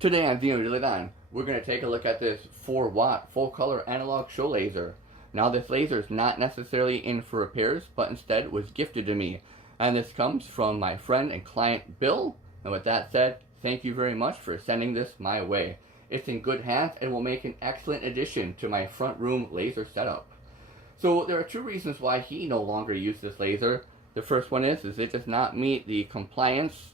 Today on modulated, we're going to take a look at this 4-watt full color analog show laser. Now this laser is not necessarily in for repairs, but instead was gifted to me. And this comes from my friend and client Bill. And with that said, thank you very much for sending this my way. It's in good hands and will make an excellent addition to my front room laser setup. So there are two reasons why he no longer uses this laser. The first one is it does not meet the compliance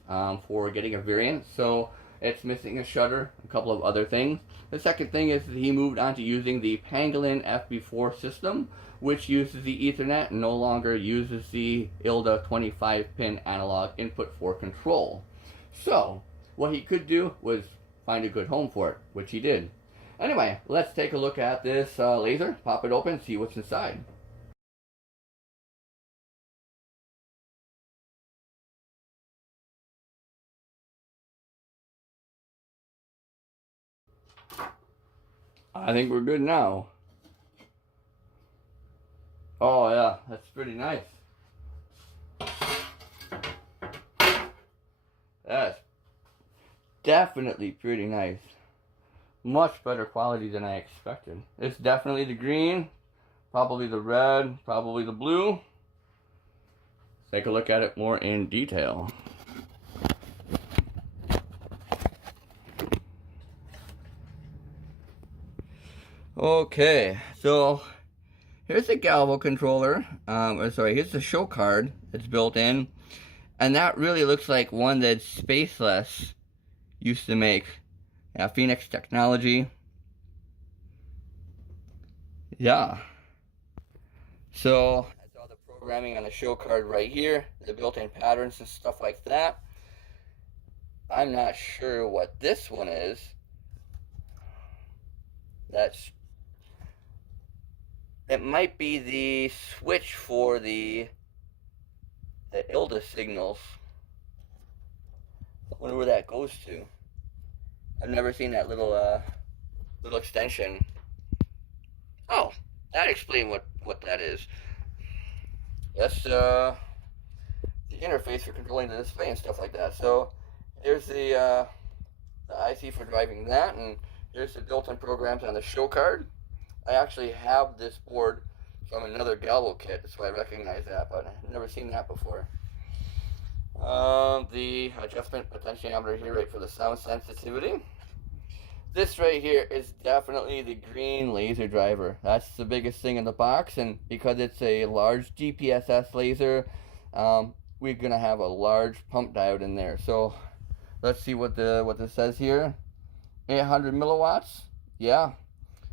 for getting a variant, so it's missing a shutter, a couple of other things. The second thing is he moved on to using the Pangolin FB4 system, which uses the Ethernet and no longer uses the ILDA 25-pin analog input for control. So what he could do was find a good home for it, which he did. Anyway, let's take a look at this laser, pop it open, see what's inside. I think we're good now. Oh yeah, that's pretty nice. That's definitely pretty nice. Much better quality than I expected. It's definitely the green, probably the red, probably the blue. Let's take a look at it more in detail. Okay, so here's the galvo controller. Here's the show card that's built in. And that really looks like one that Spaceless used to make. Yeah, Phoenix Technology. Yeah. So that's all the programming on the show card right here. The built-in patterns and stuff like that. I'm not sure what this one is. It might be the switch for the ILDA signals. I wonder where that goes to. I've never seen that little extension. Oh, that explains what that is. That's the interface for controlling the display and stuff like that. So here's the IC for driving that, and here's the built-in programs on the show card. I actually have this board from another galvo kit, so I recognize that, but I've never seen that before. The adjustment potentiometer here, right, for the sound sensitivity. This right here is definitely the green laser driver. That's the biggest thing in the box, and because it's a large DPSS laser, we're gonna have a large pump diode in there. So let's see what this says here. 800 milliwatts. Yeah.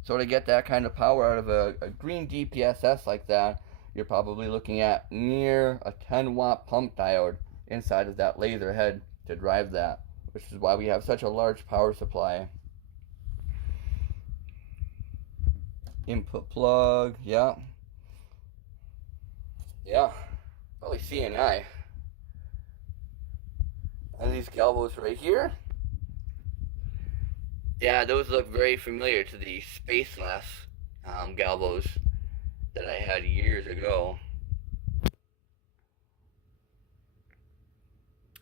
So to get that kind of power out of a green DPSS like that, you're probably looking at near a 10-watt pump diode inside of that laser head to drive that, which is why we have such a large power supply. Input plug, yeah. Yeah, probably CNI. And these galvos right here. Yeah, those look very familiar to the Spaceless galvos that I had years ago.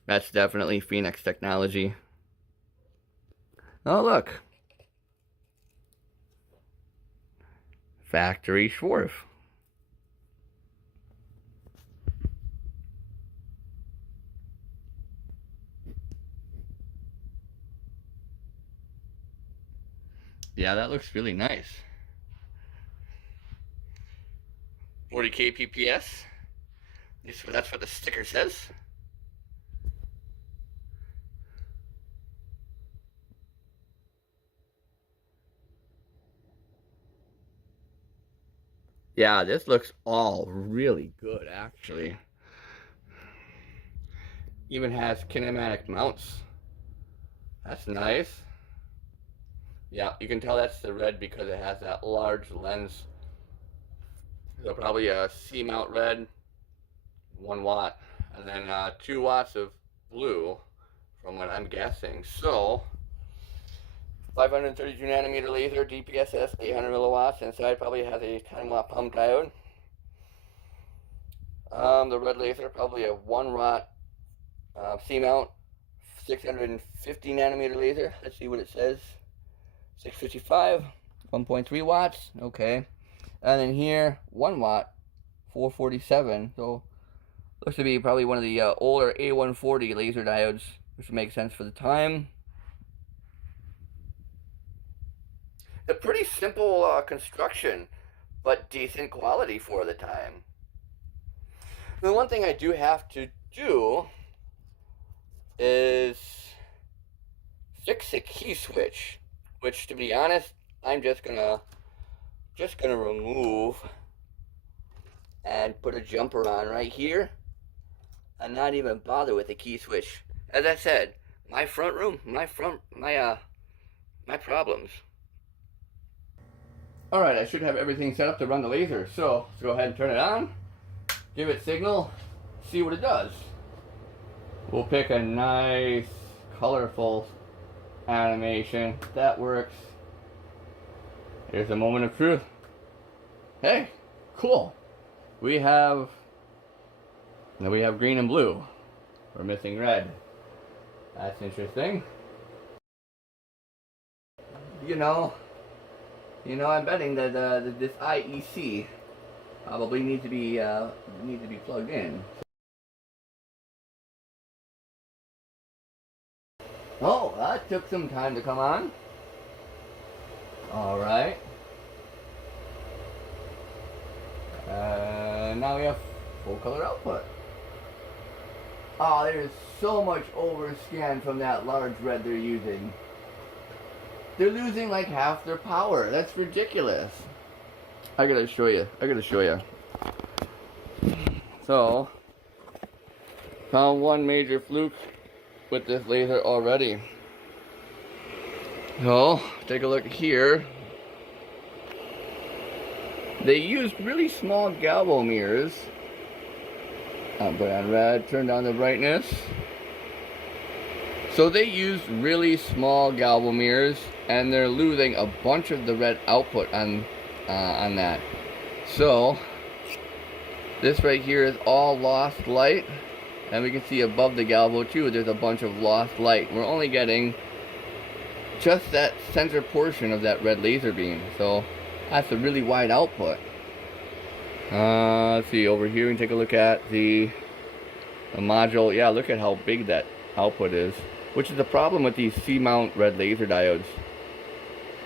That's definitely Phoenix Technology. Oh, look. Factory Schwarf. Yeah, that looks really nice. 40K PPS. That's what the sticker says. Yeah, this looks all really good, actually. Even has kinematic mounts. That's nice. Yeah, you can tell that's the red because it has that large lens. So probably a C-mount red, 1 watt, and then 2 watts of blue, from what I'm guessing. So 532 nanometer laser, DPSS, 800 milliwatts. Inside probably has a 10-watt pump diode. The red laser probably a 1 watt C-mount, 650 nanometer laser. Let's see what it says. 655, 1.3 watts. Okay. And then here, 1 watt, 447. So looks to be probably one of the older A140 laser diodes, which makes sense for the time. A pretty simple construction, but decent quality for the time. The one thing I do have to do is fix a key switch, which, to be honest, I'm just gonna remove and put a jumper on right here and not even bother with the key switch. As I said, my front room, my problems. Alright, I should have everything set up to run the laser, so let's go ahead and turn it on, give it signal, see what it does. We'll pick a nice, colorful animation. That works. Here's a moment of truth. Hey, cool. We have green and blue. We're missing red. That's interesting. You know, I'm betting that this IEC probably needs to be plugged in. Oh, that took some time to come on. All right. Now we have full color output. Oh, there's so much overscan from that large red they're using. They're losing like half their power. That's ridiculous. I gotta show you. So, found one major fluke with this laser already. So, take a look here. They used really small galvo mirrors. I'll put on red, turn down the brightness. So they used really small galvo mirrors, and they're losing a bunch of the red output on that. So this right here is all lost light, and we can see above the galvo too, there's a bunch of lost light. We're only getting just that center portion of that red laser beam. So that's a really wide output. Let's see, over here we can take a look at the module. Yeah, look at how big that output is, which is the problem with these C-mount red laser diodes.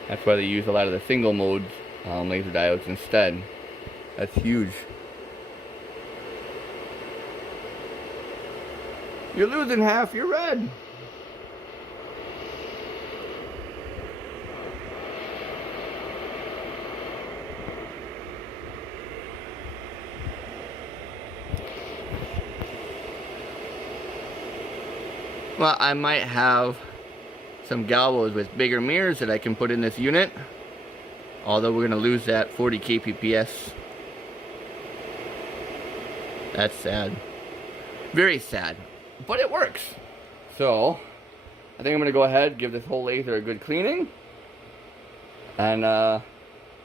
That's why they use a lot of the single mode laser diodes instead. That's huge. You're losing half your red. Well, I might have some galvos with bigger mirrors that I can put in this unit. Although we're going to lose that 40 kpps. That's sad. Very sad. But it works. So, I think I'm going to go ahead, give this whole laser a good cleaning. And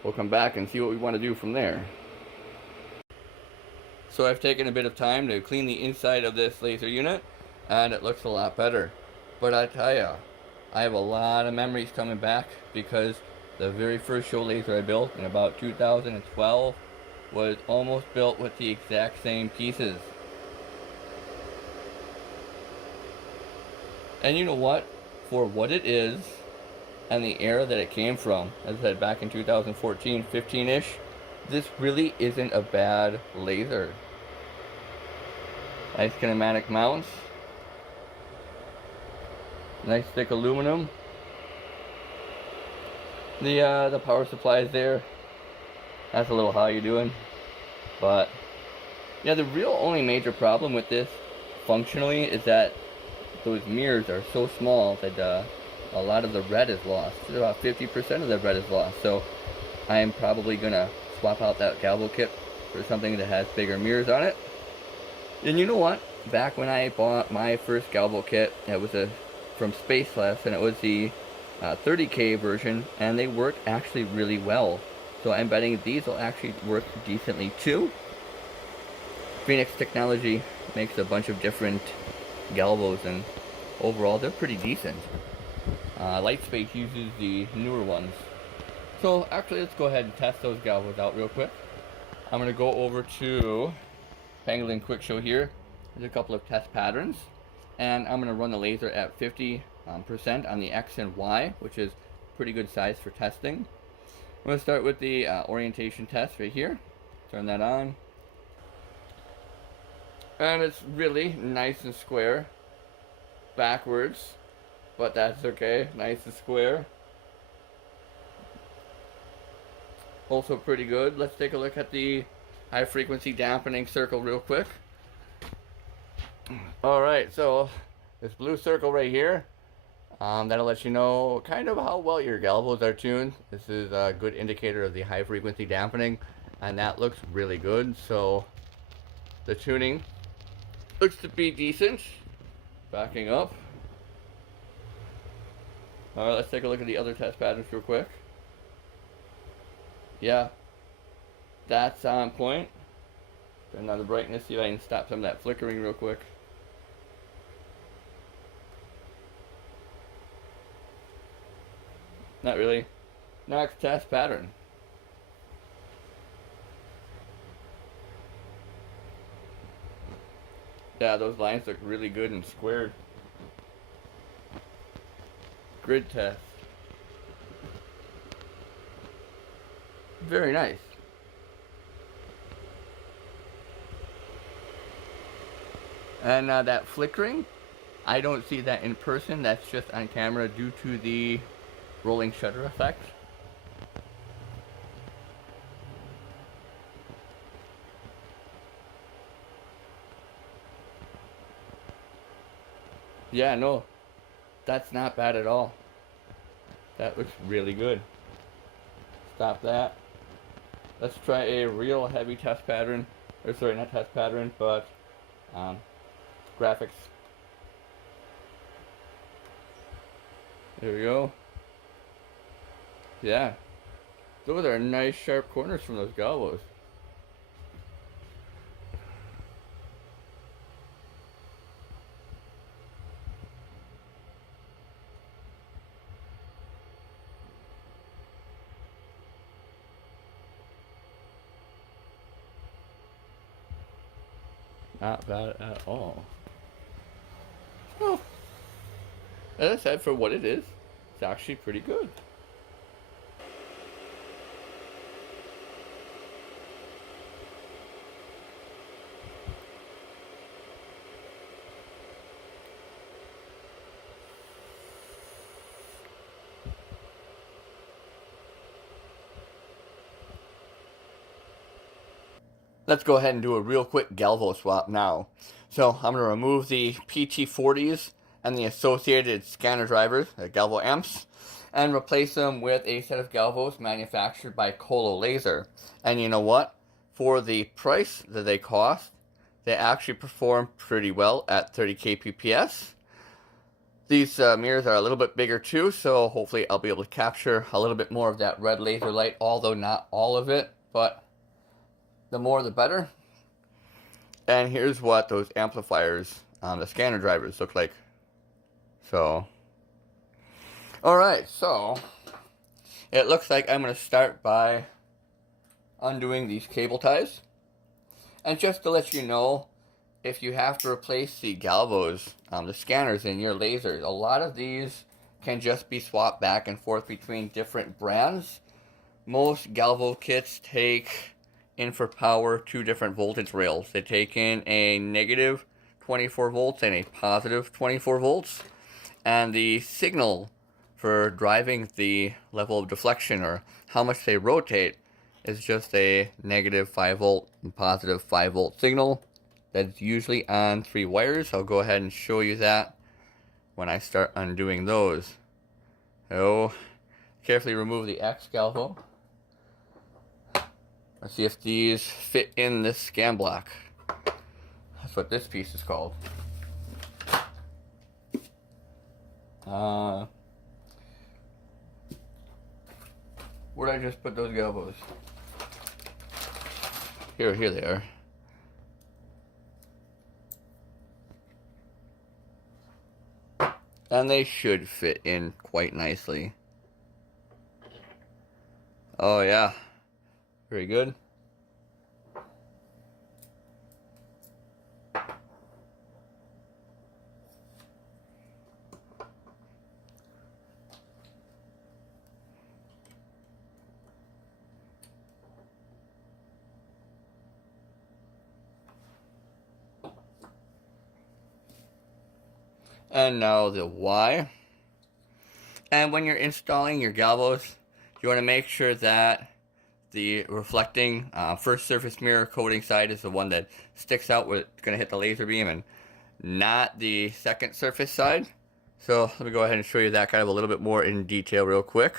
we'll come back and see what we want to do from there. So I've taken a bit of time to clean the inside of this laser unit, and it looks a lot better. But I tell ya, I have a lot of memories coming back, because the very first show laser I built in about 2012 was almost built with the exact same pieces. And you know what? For what it is, and the era that it came from, as I said, back in 2014, 15-ish, this really isn't a bad laser. Nice kinematic mounts. Nice thick aluminum. The power supply is there. That's a little how you doing. But yeah, the real only major problem with this functionally is that those mirrors are so small that a lot of the red is lost. About 50% of the red is lost. So I am probably gonna swap out that galvo kit for something that has bigger mirrors on it. And you know what? Back when I bought my first galvo kit, it was from Space Class, and it was the 30K version, and they work actually really well. So I'm betting these will actually work decently too. Phoenix Technology makes a bunch of different galvos, and overall they're pretty decent. Lightspace uses the newer ones. So actually, let's go ahead and test those galvos out real quick. I'm going to go over to Pangolin Quick Show here. There's a couple of test patterns, and I'm going to run the laser at 50% on the X and Y, which is pretty good size for testing. I'm going to start with the orientation test right here. Turn that on. And it's really nice and square. Backwards, but that's okay. Nice and square. Also pretty good. Let's take a look at the high frequency dampening circle real quick. Alright, so this blue circle right here, that'll let you know kind of how well your galvos are tuned. This is a good indicator of the high frequency dampening, and that looks really good. So the tuning looks to be decent. Backing up. Alright, let's take a look at the other test patterns real quick. Yeah, that's on point. Turn down the brightness, see if I can stop some of that flickering real quick. Not really. Next test pattern. Yeah, those lines look really good and squared. Grid test. Very nice. And that flickering, I don't see that in person. That's just on camera due to the rolling shutter effect. Yeah, no, that's not bad at all. That looks really good. Stop that. Let's try a real heavy test pattern. Or sorry, not test pattern, but graphics. There we go. Yeah. Those are nice sharp corners from those galvos. Not bad at all. Oh. As I said, for what it is, it's actually pretty good. Let's go ahead and do a real quick galvo swap now. So I'm going to remove the PT40s and the associated scanner drivers, the galvo amps, and replace them with a set of galvos manufactured by Colo Laser. And you know what? For the price that they cost, they actually perform pretty well at 30 kpps. These mirrors are a little bit bigger too, so hopefully I'll be able to capture a little bit more of that red laser light, although not all of it, but the more the better. And here's what those amplifiers on the scanner drivers look like. So, alright, so it looks like I'm going to start by undoing these cable ties. And just to let you know, if you have to replace the galvos, the scanners in your lasers, a lot of these can just be swapped back and forth between different brands. Most galvo kits take in for power 2 different voltage rails. They take in a negative 24 volts and a positive 24 volts. And the signal for driving the level of deflection, or how much they rotate, is just a negative 5 volt and positive 5 volt signal that's usually on 3 wires. I'll go ahead and show you that when I start undoing those. So carefully remove the X galvo. Let's see if these fit in this scan block. That's what this piece is called. Where'd I just put those galvos? Here they are. And they should fit in quite nicely. Oh yeah, very good. And now the Y. And when you're installing your galvos, you want to make sure that the reflecting first surface mirror coating side is the one that sticks out where it's going to hit the laser beam, and not the second surface side. So let me go ahead and show you that kind of a little bit more in detail real quick.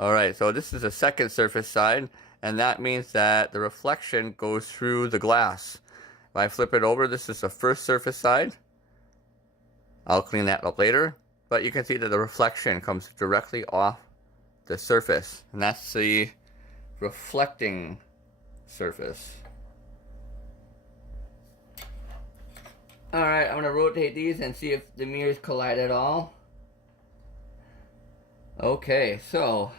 Alright, so this is the second surface side, and that means that the reflection goes through the glass. If I flip it over, this is the first surface side. I'll clean that up later, but you can see that the reflection comes directly off the surface, and that's the reflecting surface. Alright, I'm going to rotate these and see if the mirrors collide at all. Okay, so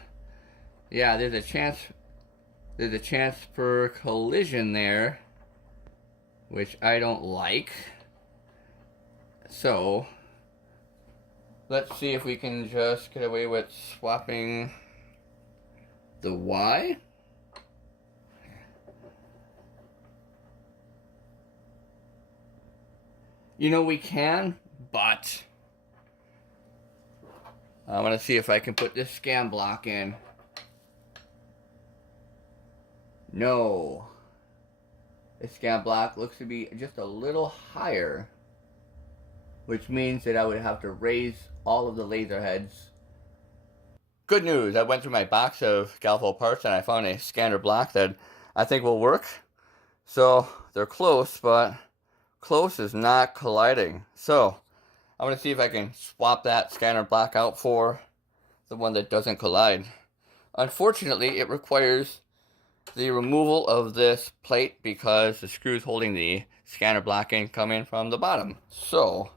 yeah, there's a chance for collision there, which I don't like. So let's see if we can just get away with swapping the Y. You know, we can, but I'm gonna see if I can put this scan block in. No. This scan block looks to be just a little higher, which means that I would have to raise all of the laser heads. Good news, I went through my box of galvo parts and I found a scanner block that I think will work. So they're close, but close is not colliding. So I'm going to see if I can swap that scanner block out for the one that doesn't collide. Unfortunately, it requires the removal of this plate because the screws holding the scanner block in come in from the bottom. So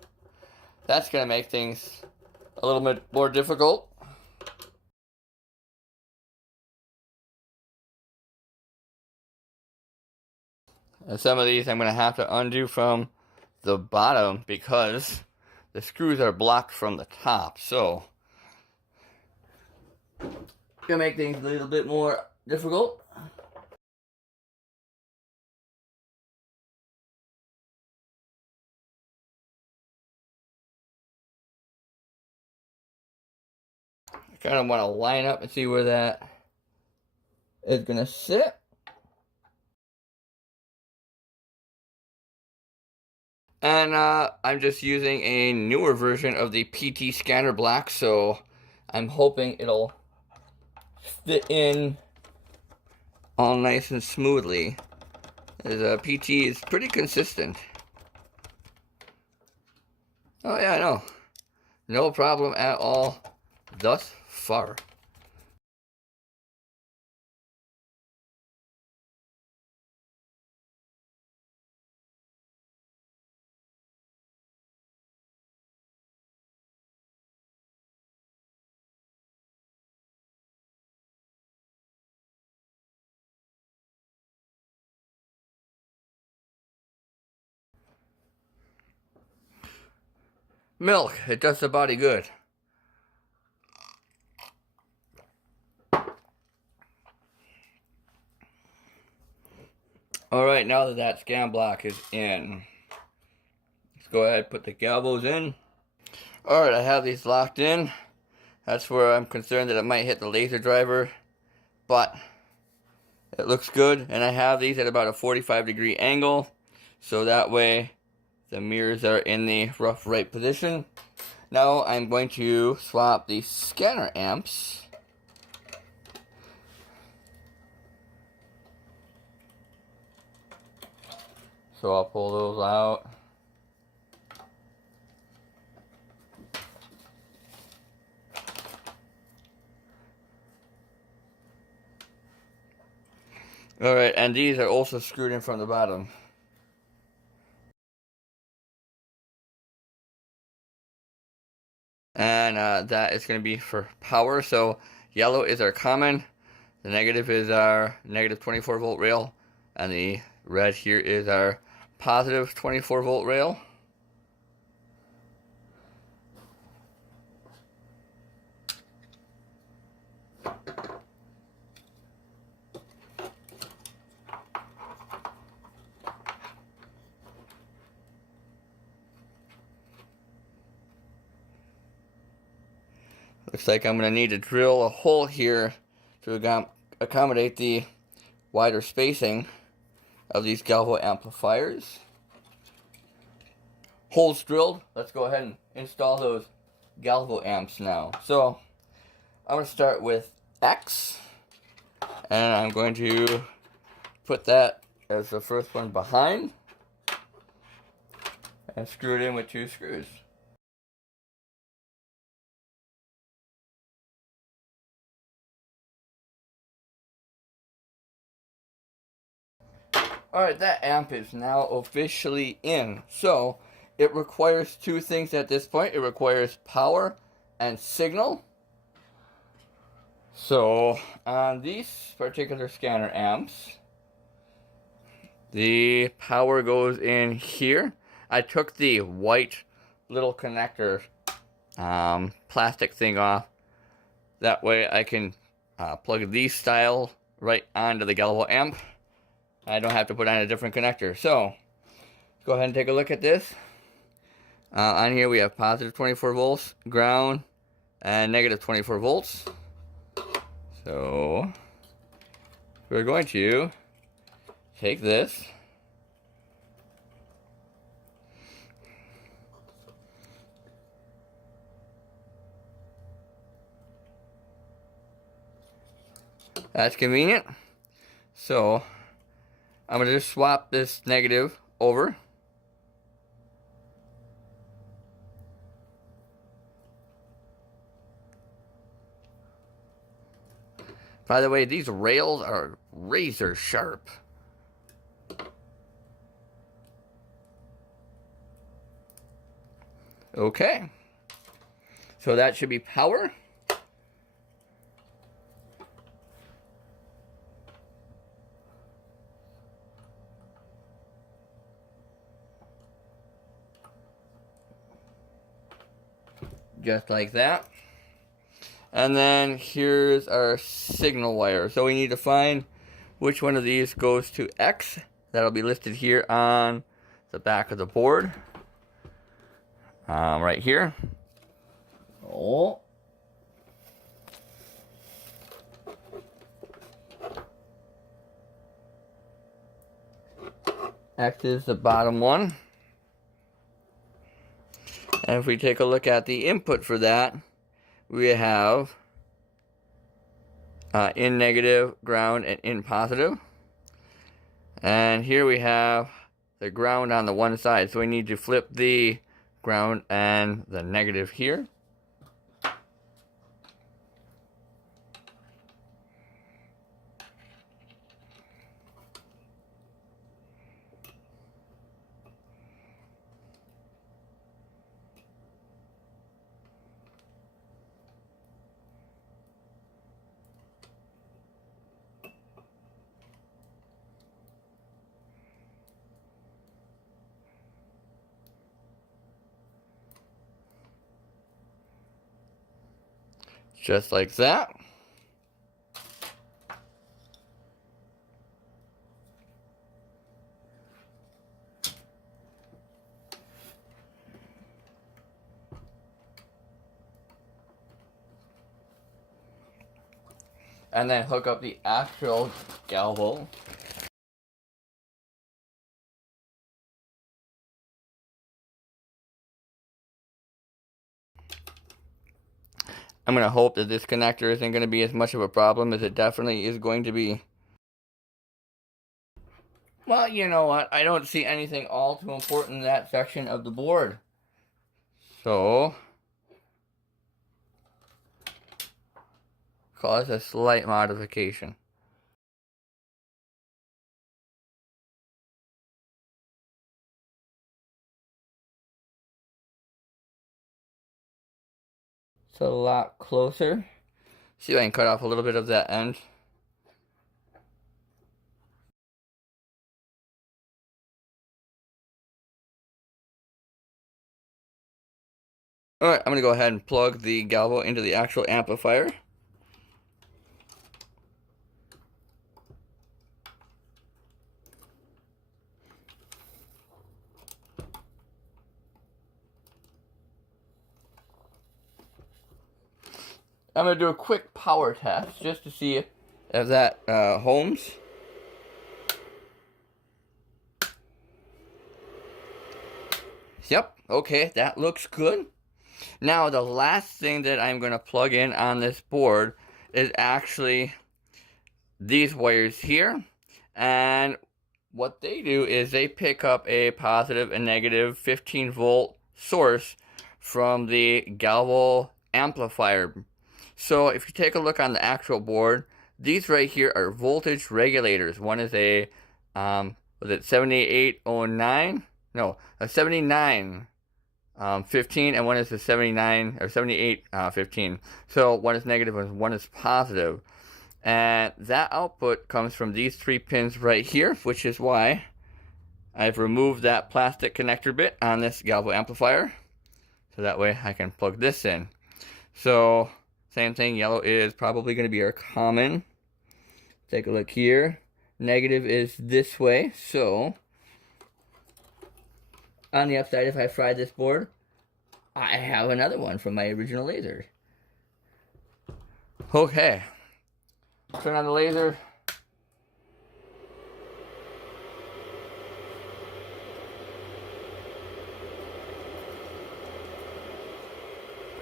that's going to make things a little bit more difficult. And some of these I'm going to have to undo from the bottom because the screws are blocked from the top. So it's going to make things a little bit more difficult. I kind of want to line up and see where that is going to sit. And I'm just using a newer version of the PT scanner block, so I'm hoping it'll fit in all nice and smoothly. As PT is pretty consistent. Oh yeah, no. No problem at all thus far. Milk, it does the body good. Alright, now that that scan block is in, let's go ahead and put the galvos in. Alright, I have these locked in. That's where I'm concerned that it might hit the laser driver, but it looks good. And I have these at about a 45-degree angle, so that way the mirrors are in the rough right position. Now I'm going to swap the scanner amps. So I'll pull those out. Alright, and these are also screwed in from the bottom. that is going to be for power. So yellow is our common, the negative is our negative 24 volt rail, and the red here is our positive 24 volt rail. Looks like I'm going to need to drill a hole here to accommodate the wider spacing of these galvo amplifiers. Holes drilled. Let's go ahead and install those galvo amps now. So I'm going to start with X, and I'm going to put that as the first one behind and screw it in with 2 screws. Alright, that amp is now officially in. So, it requires 2 things at this point. It requires power and signal. So, on these particular scanner amps, the power goes in here. I took the white little connector plastic thing off. That way I can plug these style right onto the galvo amp. I don't have to put on a different connector. So, let's go ahead and take a look at this. On here we have positive 24 volts, ground, and negative 24 volts. So, we're going to take this. That's convenient. So, I'm going to just swap this negative over. By the way, these rails are razor sharp. Okay. So that should be power. Just like that. And then here's our signal wire. So we need to find which one of these goes to X. That'll be listed here on the back of the board. Right here. Oh. X is the bottom one. And if we take a look at the input for that, we have in negative, ground, and in positive. And here we have the ground on the one side. So we need to flip the ground and the negative here. Just like that. And then hook up the actual galvo. I'm going to hope that this connector isn't going to be as much of a problem as it definitely is going to be. Well, you know what? I don't see anything all too important in that section of the board. So, cause a slight modification. It's a lot closer. See if I can cut off a little bit of that end. Alright, I'm going to go ahead and plug the galvo into the actual amplifier. I'm going to do a quick power test just to see if that homes. Yep, okay, that looks good. Now, the last thing that I'm going to plug in on this board is actually these wires here. And what they do is they pick up a positive and negative 15 volt source from the galvo amplifier. So if you take a look on the actual board, these right here are voltage regulators. One is a, was it 7809? No, a 79 15, and one is a 79 or 78 15. So one is negative and one is positive. And that output comes from these 3 pins right here, which is why I've removed that plastic connector bit on this galvo amplifier. So that way I can plug this in. So same thing, yellow is probably going to be our common. Take a look here. Negative is this way. So on the upside, if I fry this board, I have another one from my original laser. Okay. Turn on the laser.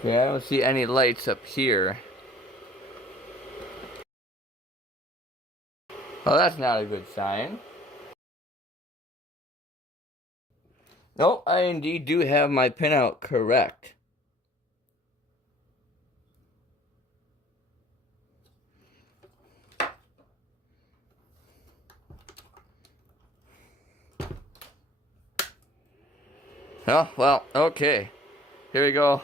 Okay, I don't see any lights up here. Oh, that's not a good sign. No, I indeed do have my pinout correct. Oh, well, okay. Here we go.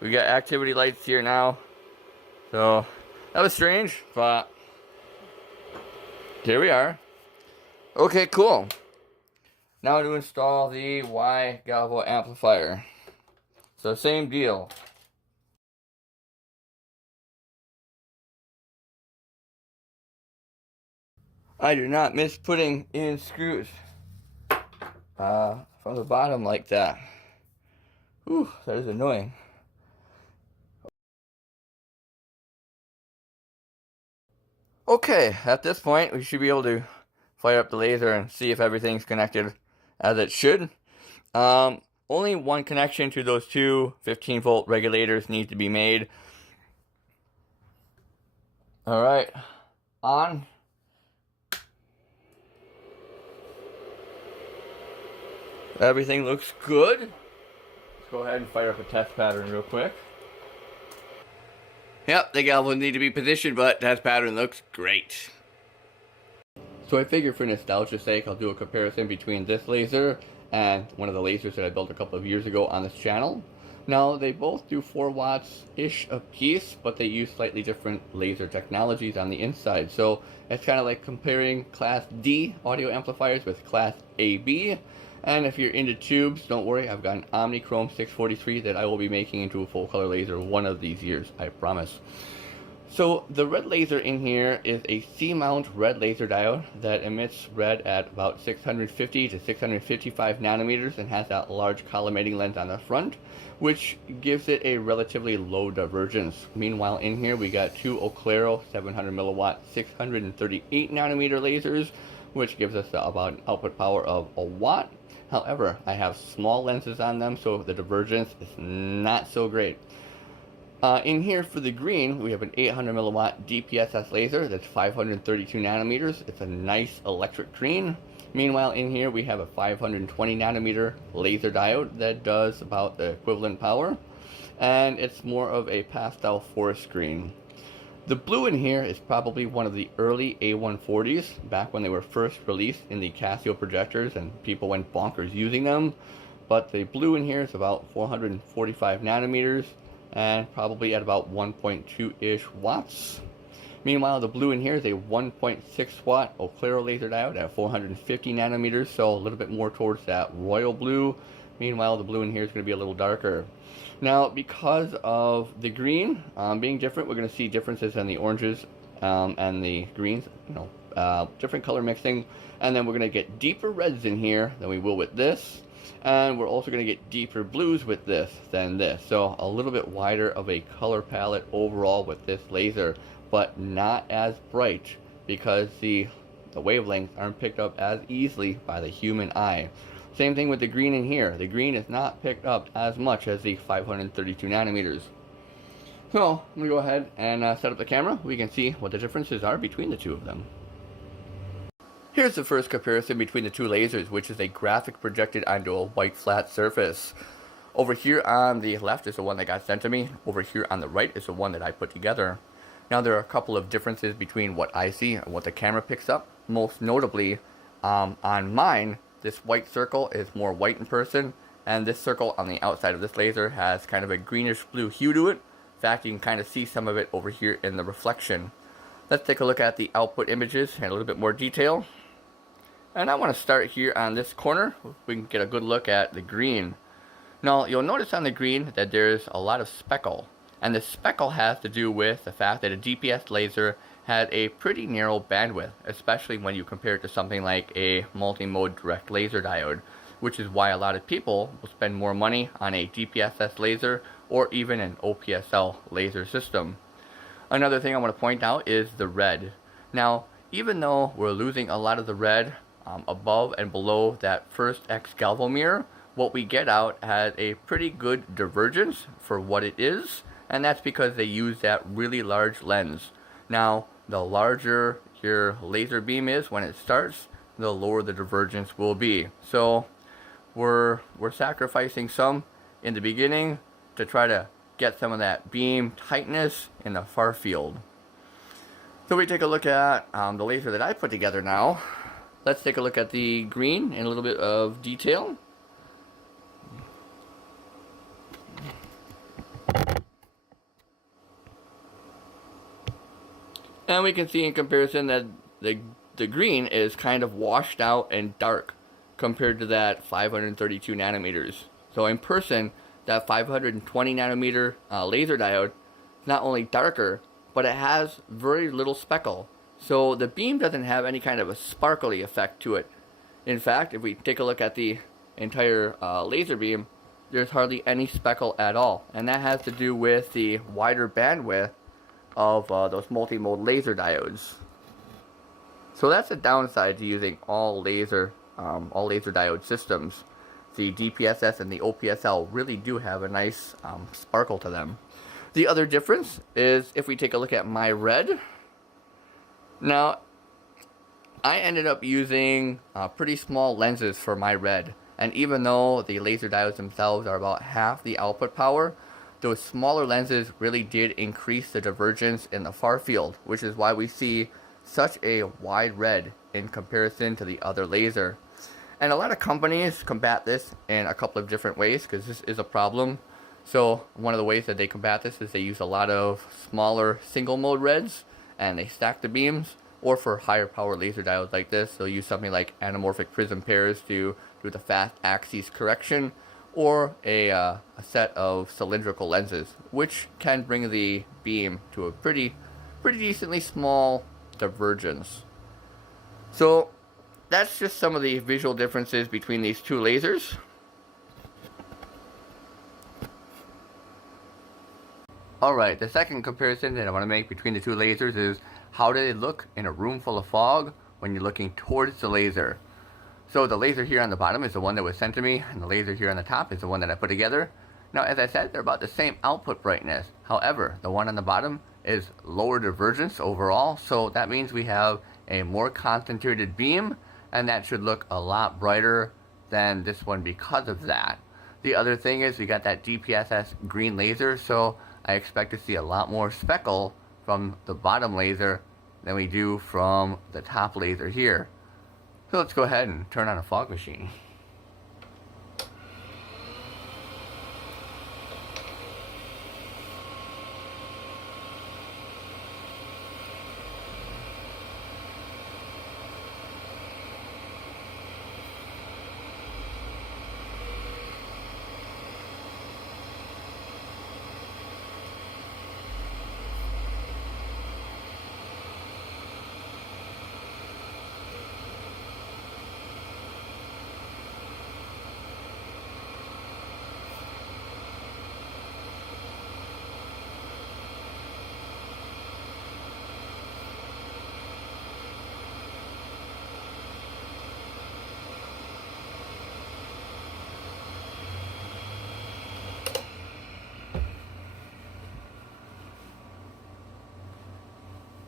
We got activity lights here now. So, that was strange, but here we are. Okay, cool. Now to install the Y galvo amplifier. So same deal. I do not miss putting in screws from the bottom like that. Whew, that is annoying. Okay, at this point we should be able to fire up the laser and see if everything's connected as it should. Only one connection to those two 15 volt regulators needs to be made. Alright, on. Everything looks good. Let's go ahead and fire up a test pattern real quick. Yep, the galvo need to be positioned, but test pattern looks great. So I figured for nostalgia's sake, I'll do a comparison between this laser and one of the lasers that I built a couple of years ago on this channel. Now, they both do 4 watts-ish a piece, but they use slightly different laser technologies on the inside. So it's kind of like comparing Class D audio amplifiers with Class AB. And if you're into tubes, don't worry, I've got an Omnichrome 643 that I will be making into a full color laser one of these years, I promise. So the red laser in here is a C-mount red laser diode that emits red at about 650 to 655 nanometers and has that large collimating lens on the front, which gives it a relatively low divergence. Meanwhile, in here we got 2 Oclaro 700 milliwatt 638 nanometer lasers, which gives us about an output power of a watt. However, I have small lenses on them, so the divergence is not so great. In here for the green, we have an 800 milliwatt DPSS laser that's 532 nanometers. It's a nice electric green. Meanwhile, in here we have a 520 nanometer laser diode that does about the equivalent power, and it's more of a pastel forest green. The blue in here is probably one of the early A140s, back when they were first released in the Casio projectors and people went bonkers using them. But the blue in here is about 445 nanometers. and probably at about 1.2-ish watts. Meanwhile, the blue in here is a 1.6 watt Oclaro laser diode at 450 nanometers, so a little bit more towards that royal blue. Meanwhile, the blue in here is going to be a little darker. Now, because of the green being different, we're going to see differences in the oranges and the greens, different color mixing. And then we're going to get deeper reds in here than we will with this. And we're also going to get deeper blues with this than this. So a little bit wider of a color palette overall with this laser, but not as bright because the wavelengths aren't picked up as easily by the human eye. Same thing with the green in here. The green is not picked up as much as the 532 nanometers. So I'm going to go ahead and set up the camera. We can see what the differences are between the two of them. Here's the first comparison between the two lasers, which is a graphic projected onto a white flat surface. Over here on the left is the one that got sent to me. Over here on the right is the one that I put together. Now there are a couple of differences between what I see and what the camera picks up. Most notably, on mine, this white circle is more white in person, and this circle on the outside of this laser has kind of a greenish blue hue to it. In fact, you can kind of see some of it over here in the reflection. Let's take a look at the output images in a little bit more detail. And I want to start here on this corner. We can get a good look at the green. Now, you'll notice on the green that there's a lot of speckle. And the speckle has to do with the fact that a DPS laser had a pretty narrow bandwidth, especially when you compare it to something like a multi-mode direct laser diode, which is why a lot of people will spend more money on a DPSS laser or even an OPSL laser system. Another thing I want to point out is the red. Now, even though we're losing a lot of the red above and below that first X galvo mirror, what we get out has a pretty good divergence for what it is, and that's because they use that really large lens. Now, the larger your laser beam is when it starts, the lower the divergence will be. So we're sacrificing some in the beginning to try to get some of that beam tightness in the far field. So we take a look at the laser that I put together now. Let's take a look at the green in a little bit of detail. And we can see in comparison that the green is kind of washed out and dark compared to that 532 nanometers. So in person, that 520 nanometer laser diode is not only darker, but it has very little speckle. So the beam doesn't have any kind of a sparkly effect to it. In fact, if we take a look at the entire laser beam, there's hardly any speckle at all. And that has to do with the wider bandwidth of those multi-mode laser diodes. So that's the downside to using all laser diode systems. The DPSS and the OPSL really do have a nice sparkle to them. The other difference is if we take a look at my red. Now, I ended up using pretty small lenses for my red, and even though the laser diodes themselves are about half the output power, those smaller lenses really did increase the divergence in the far field, which is why we see such a wide red in comparison to the other laser. And a lot of companies combat this in a couple of different ways because this is a problem. So one of the ways that they combat this is they use a lot of smaller single mode reds and they stack the beams, or for higher power laser diodes like this, they'll use something like anamorphic prism pairs to do the fast axis correction, or a set of cylindrical lenses, which can bring the beam to a pretty decently small divergence. So that's just some of the visual differences between these two lasers. Alright, the second comparison that I want to make between the two lasers is how do they look in a room full of fog when you're looking towards the laser. So the laser here on the bottom is the one that was sent to me, and the laser here on the top is the one that I put together. Now, as I said, they're about the same output brightness. However, the one on the bottom is lower divergence overall, so that means we have a more concentrated beam, and that should look a lot brighter than this one because of that. The other thing is we got that DPSS green laser, so I expect to see a lot more speckle from the bottom laser than we do from the top laser here. So let's go ahead and turn on a fog machine.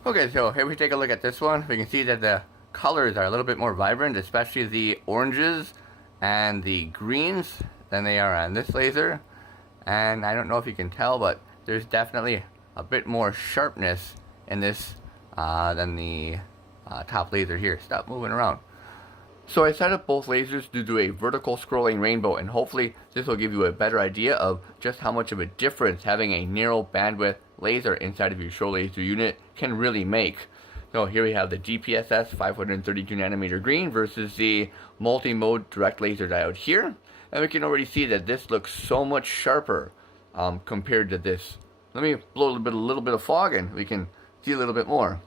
Okay, so here we take a look at this one. We can see that the colors are a little bit more vibrant, especially the oranges and the greens than they are on this laser. And I don't know if you can tell, but there's definitely a bit more sharpness in this than the top laser here. Stop moving around. So I set up both lasers to do a vertical scrolling rainbow, and hopefully this will give you a better idea of just how much of a difference having a narrow bandwidth laser inside of your show laser unit can really make. So here we have the GPSS 532 nanometer green versus the multi-mode direct laser diode here. And we can already see that this looks so much sharper compared to this. Let me blow a little bit of fog and we can see a little bit more.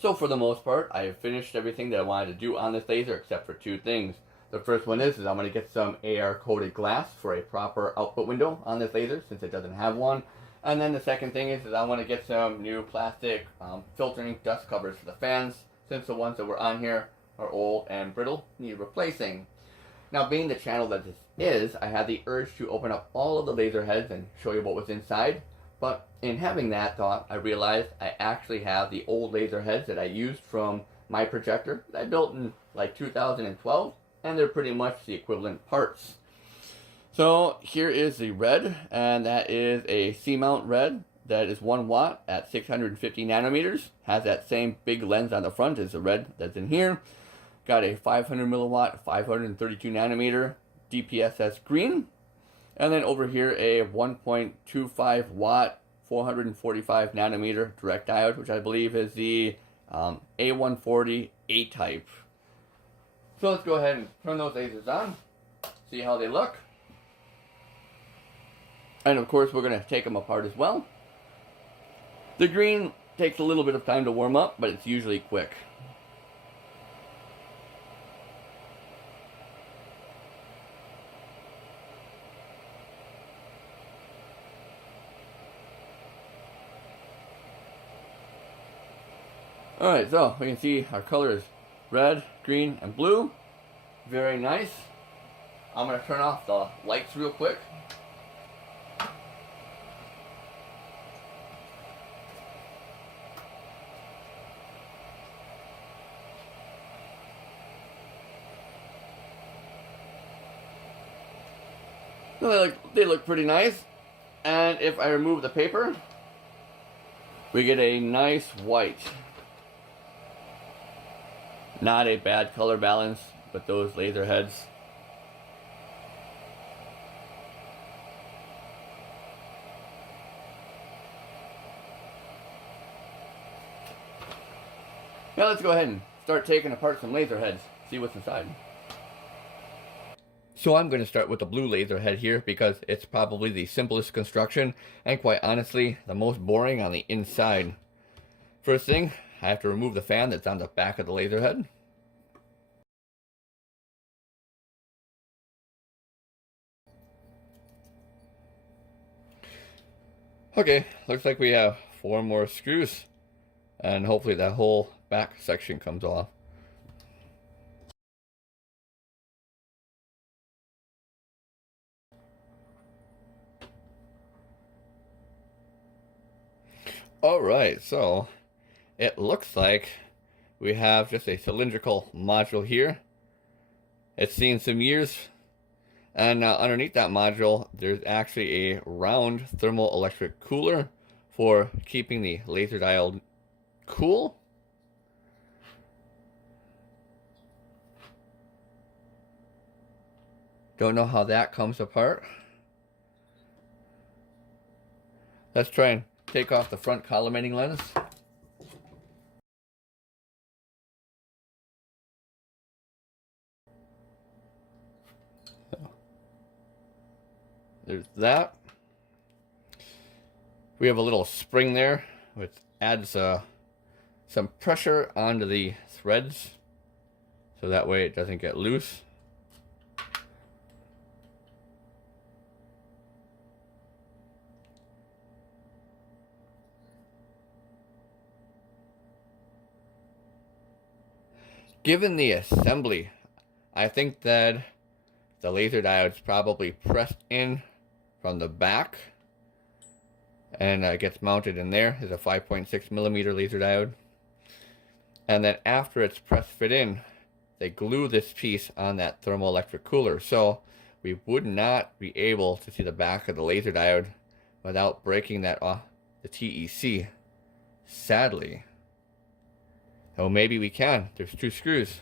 So for the most part, I have finished everything that I wanted to do on this laser except for two things. The first one is I'm going to get some AR coated glass for a proper output window on this laser since it doesn't have one. And then the second thing is I want to get some new plastic filtering dust covers for the fans since the ones that were on here are old and brittle, need replacing. Now being the channel that this is, I had the urge to open up all of the laser heads and show you what was inside. But in having that thought, I realized I actually have the old laser heads that I used from my projector that I built in like 2012, and they're pretty much the equivalent parts. So here is the red, and that is a C-mount red that is 1 watt at 650 nanometers. Has that same big lens on the front as the red that's in here. Got a 500 milliwatt, 532 nanometer DPSS green. And then over here, a 1.25 watt, 445 nanometer direct diode, which I believe is the A140 A-type. So let's go ahead and turn those lasers on, see how they look. And of course, we're going to take them apart as well. The green takes a little bit of time to warm up, but it's usually quick. Alright, so we can see our colors red, green, and blue. Very nice. I'm going to turn off the lights real quick. So they look pretty nice. And if I remove the paper, we get a nice white. Not a bad color balance with those laser heads. Now let's go ahead and start taking apart some laser heads, see what's inside. So I'm going to start with the blue laser head here because it's probably the simplest construction and quite honestly the most boring on the inside. First thing, I have to remove the fan that's on the back of the laser head. Okay, looks like we have 4 more screws and hopefully that whole back section comes off. Alright, so it looks like we have just a cylindrical module here. It's seen some years, and underneath that module there's actually a round thermoelectric cooler for keeping the laser diode cool. Don't know how that comes apart. Let's try and take off the front collimating lens. There's that. We have a little spring there, which adds some pressure onto the threads, so that way it doesn't get loose. Given the assembly, I think that the laser diode's probably pressed in from the back and gets mounted in there. Is a 5.6 millimeter laser diode. And then after it's press fit in, they glue this piece on that thermoelectric cooler. So we would not be able to see the back of the laser diode without breaking that off the TEC. Sadly. Oh, maybe we can. There's 2 screws.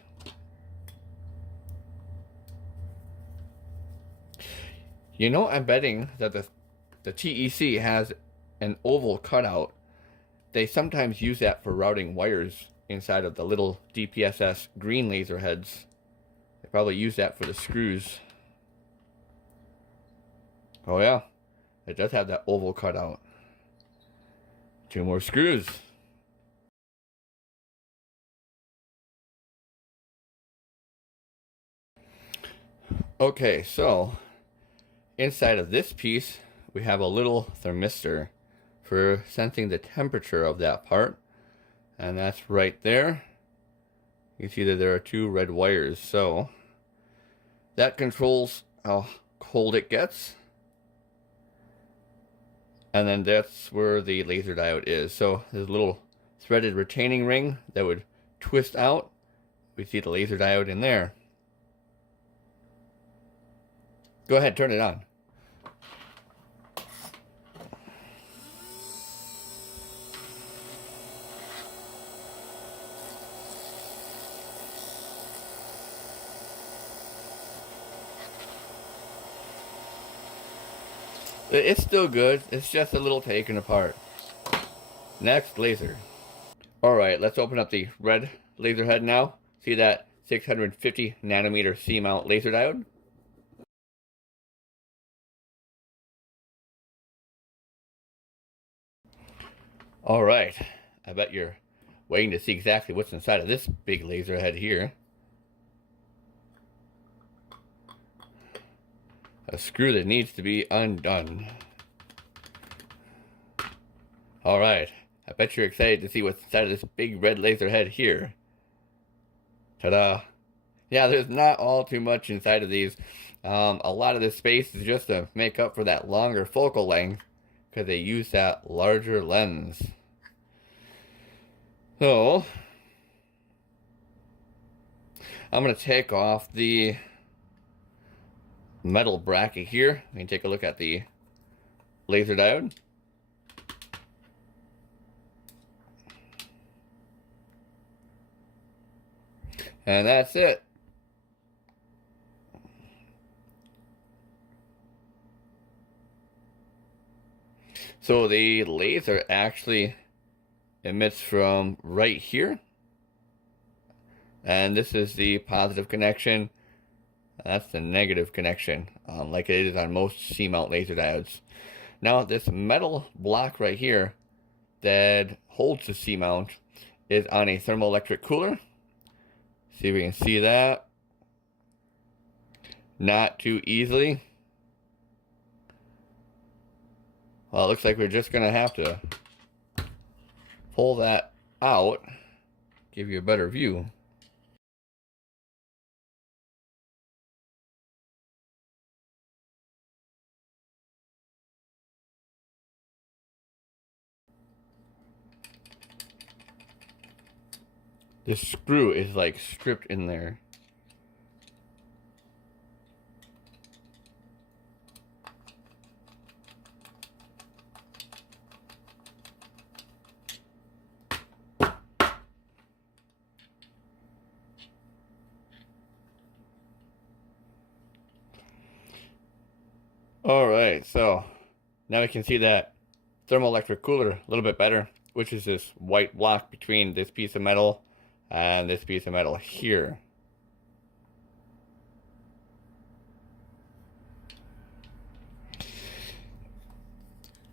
You know, I'm betting that the TEC has an oval cutout. They sometimes use that for routing wires inside of the little DPSS green laser heads. They probably use that for the screws. Oh yeah, it does have that oval cutout. 2 more screws. Okay, so inside of this piece, we have a little thermistor for sensing the temperature of that part. And that's right there. You see that there are 2 red wires. So that controls how cold it gets. And then that's where the laser diode is. So there's a little threaded retaining ring that would twist out. We see the laser diode in there. Go ahead, turn it on. It's still good. It's just a little taken apart. Next, laser. Alright, let's open up the red laser head now. See that 650 nanometer C-mount laser diode? Alright, I bet you're waiting to see exactly what's inside of this big laser head here. A screw that needs to be undone. Alright, I bet you're excited to see what's inside of this big red laser head here. Ta-da! Yeah, there's not all too much inside of these. A lot of this space is just to make up for that longer focal length because they use that larger lens. So, I'm going to take off the metal bracket here. We can take a look at the laser diode. And that's it. So the laser actually emits from right here. And this is the positive connection. That's the negative connection, like it is on most C-mount laser diodes. Now this metal block right here that holds the C-mount is on a thermoelectric cooler. See if we can see that. Not too easily. Well, it looks like we're just gonna have to pull that out, give you a better view. This screw is like stripped in there. Alright, so now we can see that thermoelectric cooler a little bit better, which is this white block between this piece of metal and this piece of metal here.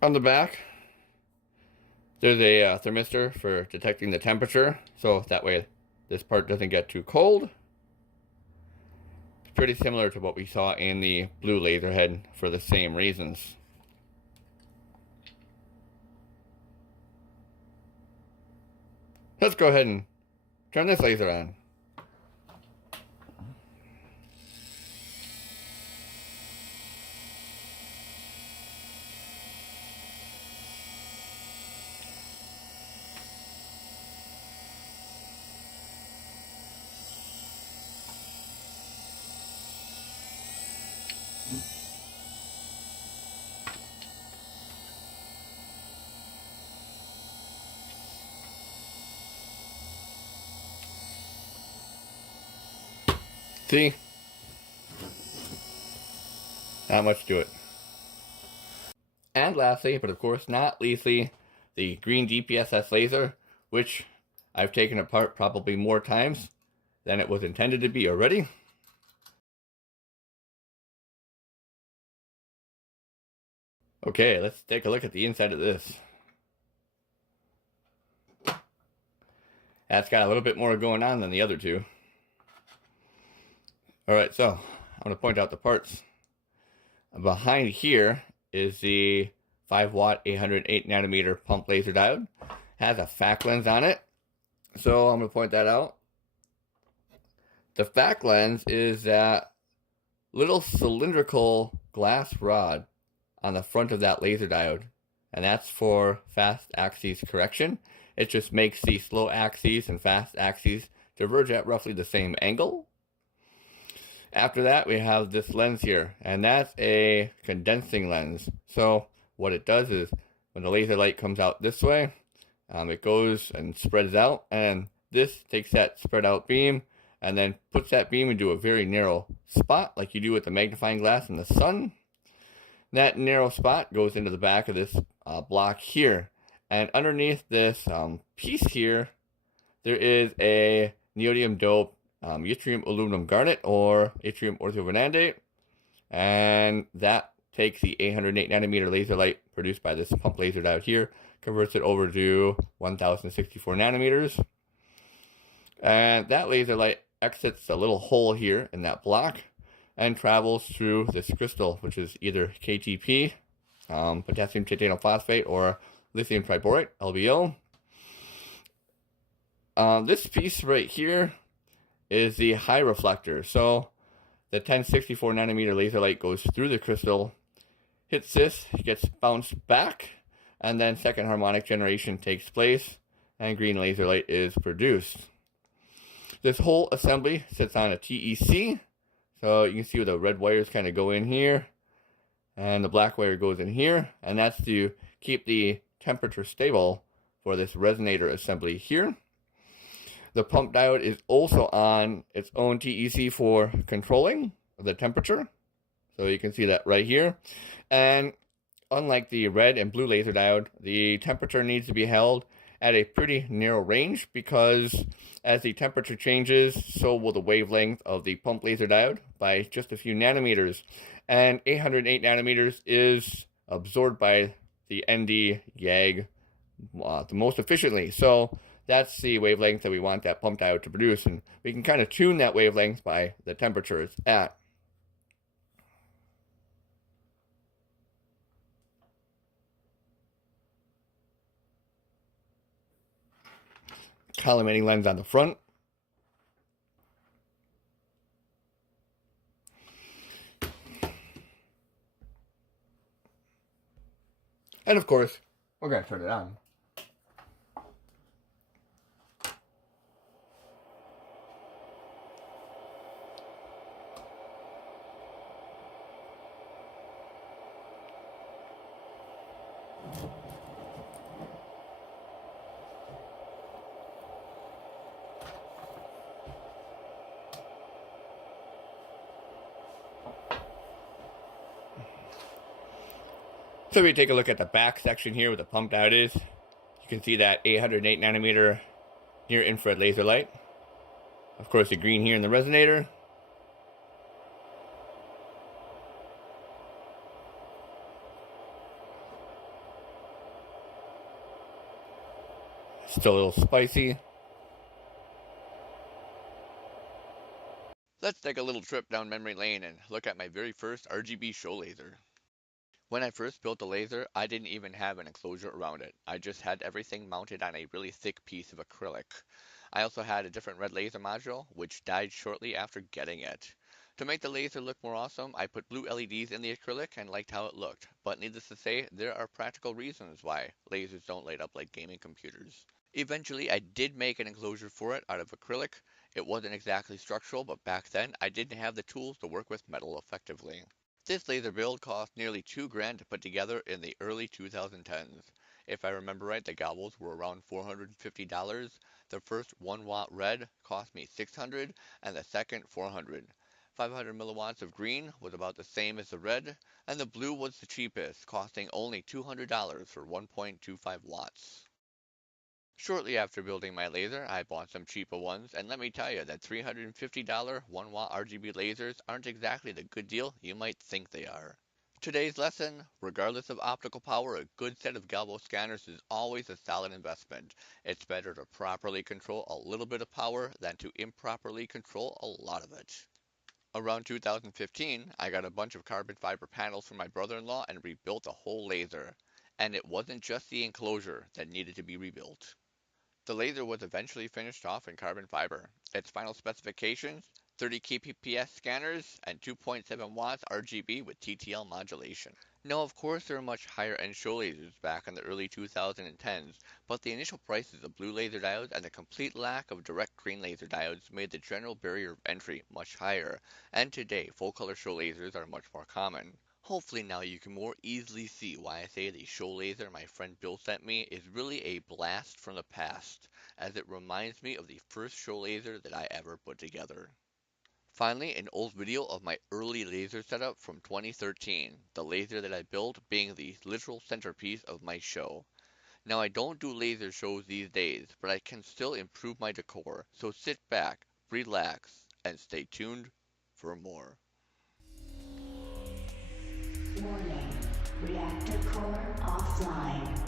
On the back, there's a thermistor for detecting the temperature, so that way this part doesn't get too cold. It's pretty similar to what we saw in the blue laser head for the same reasons. Let's go ahead and turn this laser on. See? Not much to it. And lastly, but of course not leastly, the green DPSS laser, which I've taken apart probably more times than it was intended to be already. Okay, let's take a look at the inside of this. That's got a little bit more going on than the other two. Alright, so I'm going to point out the parts. Behind here is the 5-watt 808 nanometer pump laser diode. Has a FAC lens on it, so I'm going to point that out. The FAC lens is that little cylindrical glass rod on the front of that laser diode, and that's for fast axis correction. It just makes the slow axes and fast axes diverge at roughly the same angle. After that, we have this lens here, and that's a condensing lens. So what it does is when the laser light comes out this way, it goes and spreads out, and this takes that spread out beam and then puts that beam into a very narrow spot like you do with the magnifying glass in the sun. That narrow spot goes into the back of this block here, and underneath this piece here, there is a neodymium dope yttrium aluminum garnet, or yttrium orthovanadate, and that takes the 808 nanometer laser light produced by this pump laser diode here, converts it over to 1064 nanometers, and that laser light exits a little hole here in that block and travels through this crystal, which is either KTP, potassium titanophosphate, or lithium triborate, LBO. This piece right here is the high reflector. So the 1064 nanometer laser light goes through the crystal, hits this, gets bounced back, and then second harmonic generation takes place, and green laser light is produced. This whole assembly sits on a TEC, so you can see where the red wires kind of go in here, and the black wire goes in here, and that's to keep the temperature stable for this resonator assembly here. The pump diode is also on its own TEC for controlling the temperature, so you can see that right here. And unlike the red and blue laser diode, the temperature needs to be held at a pretty narrow range, because as the temperature changes, so will the wavelength of the pump laser diode by just a few nanometers. And 808 nanometers is absorbed by the ND YAG the most efficiently. So that's the wavelength that we want that pump diode to produce, and we can kind of tune that wavelength by the temperature it's at. Collimating lens on the front. And of course, we're going to turn it on. So we take a look at the back section here where the pump diode is. You can see that 808 nanometer near infrared laser light. Of course, the green here in the resonator. Still a little spicy. Let's take a little trip down memory lane and look at my very first RGB show laser. When I first built the laser, I didn't even have an enclosure around it. I just had everything mounted on a really thick piece of acrylic. I also had a different red laser module, which died shortly after getting it. To make the laser look more awesome, I put blue LEDs in the acrylic and liked how it looked. But needless to say, there are practical reasons why lasers don't light up like gaming computers. Eventually, I did make an enclosure for it out of acrylic. It wasn't exactly structural, but back then, I didn't have the tools to work with metal effectively. This laser build cost nearly 2 grand to put together in the early 2010s. If I remember right, the galvos were around $450. The first 1 watt red cost me 600 and the second 400. 500 milliwatts of green was about the same as the red, and the blue was the cheapest, costing only $200 for 1.25 watts. Shortly after building my laser, I bought some cheaper ones, and let me tell you that $350 1 watt RGB lasers aren't exactly the good deal you might think they are. Today's lesson, regardless of optical power, a good set of galvo scanners is always a solid investment. It's better to properly control a little bit of power than to improperly control a lot of it. Around 2015, I got a bunch of carbon fiber panels from my brother-in-law and rebuilt the whole laser. And it wasn't just the enclosure that needed to be rebuilt. The laser was eventually finished off in carbon fiber. Its final specifications: 30 kpps scanners and 2.7 watts RGB with TTL modulation. Now, of course, there were much higher end show lasers back in the early 2010s, but the initial prices of blue laser diodes and the complete lack of direct green laser diodes made the general barrier of entry much higher, and today full color show lasers are much more common. Hopefully now you can more easily see why I say the show laser my friend Bill sent me is really a blast from the past, as it reminds me of the first show laser that I ever put together. Finally, an old video of my early laser setup from 2013, the laser that I built being the literal centerpiece of my show. Now I don't do laser shows these days, but I can still improve my decor, so sit back, relax, and stay tuned for more. Warning. Reactor core offline.